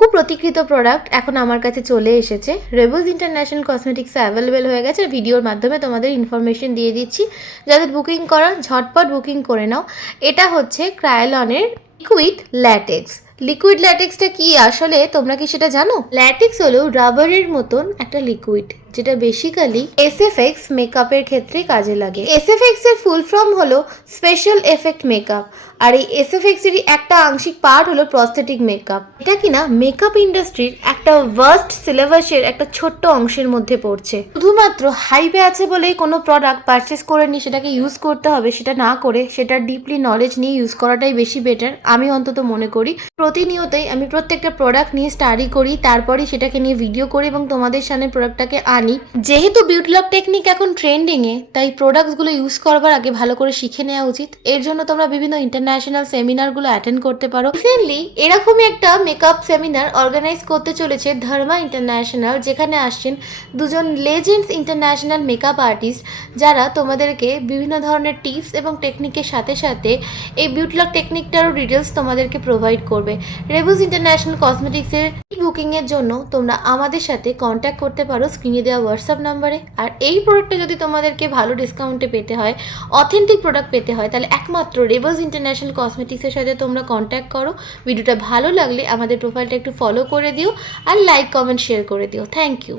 বহু প্রতীক্ষিত প্রোডাক্ট এখন আমার কাছে চলে এসেছে। রেবুজ ইন্টারন্যাশনাল কসমেটিক্সে অ্যাভেলেবেল হয়ে গেছে। ভিডিওর মাধ্যমে তোমাদের ইনফরমেশন দিয়ে দিচ্ছি, যাদের বুকিং করা ঝটপট বুকিং করে নাও। এটা হচ্ছে ক্রায়োলনের লিকুইড ল্যাটেক্স। লিকুইড ল্যাটেক্সটা কি আসলে তোমরা কি সেটা জানো? ল্যাটেক্স হলো রাবারের মতন একটা লিকুইড, যেটা বেসিক্যালি এসএফএক্স মেকআপের ক্ষেত্রে কাজে লাগে। এসএফএক্স এর ফুল ফর্ম হলো স্পেশাল এফেক্ট মেকআপ, আর এই এসএফএক্স এরই একটা আংশিক পার্ট হলো প্রস্থেটিক মেকআপ। এটা কিনা মেকআপ ইন্ডাস্ট্রির একটা ভাস্ট সিলেবাসের একটা ছোট্ট অংশের মধ্যে পড়ছে। শুধুমাত্র হাইপে আছে বলেই কোনো প্রোডাক্ট পারচেস করে নিয়ে সেটাকে ইউজ করতে হবে সেটা না করে সেটার ডিপলি নলেজ নিয়ে ইউজ করাটাই বেশি বেটার, আমি অন্তত মনে করি। প্রতিনিয়তই আমি প্রত্যেকটা প্রোডাক্ট নিয়ে স্টাডি করি, তারপরেই সেটাকে নিয়ে ভিডিও করি এবং তোমাদের সামনে প্রোডাক্টটাকে আনি। যেহেতু বিউটি লক টেকনিক এখন ট্রেন্ডিংয়ে, তাই প্রোডাক্টসগুলো ইউজ করবার আগে ভালো করে শিখে নেওয়া উচিত। এর জন্য তোমরা বিভিন্ন ইন্টারন্যাশনাল সেমিনারগুলো অ্যাটেন্ড করতে পারো। রিসেন্টলি এরকমই একটা মেকআপ সেমিনার অর্গানাইজ করতে চলেছে ধর্মা ইন্টারন্যাশনাল, যেখানে আসছেন দুজন লেজেন্ডস ইন্টারন্যাশনাল মেকআপ আর্টিস্ট, যারা তোমাদেরকে বিভিন্ন ধরনের টিপস এবং টেকনিকের সাথে সাথে এই বিউটি লক টেকনিকটারও ডিটেলস তোমাদেরকে প্রোভাইড করবে। রেবুজ ইন্টারন্যাশনাল কসমেটিক্সের বুকিংয়ের জন্য তোমরা আমাদের সাথে কন্ট্যাক্ট করতে পারো স্ক্রিনে দেওয়া হোয়াটসঅ্যাপ নাম্বারে। আর এই প্রোডাক্টটা যদি তোমাদেরকে ভালো ডিসকাউন্টে পেতে হয়, অথেন্টিক প্রোডাক্ট পেতে হয়, তাহলে একমাত্র রেবুজ ইন্টারন্যাশনাল কসমেটিক্সের সাথে তোমরা কন্ট্যাক্ট করো। ভিডিওটা ভালো লাগলে আমাদের প্রোফাইলটা একটু ফলো করে দিও আর লাইক কমেন্ট শেয়ার করে দিও। Thank you.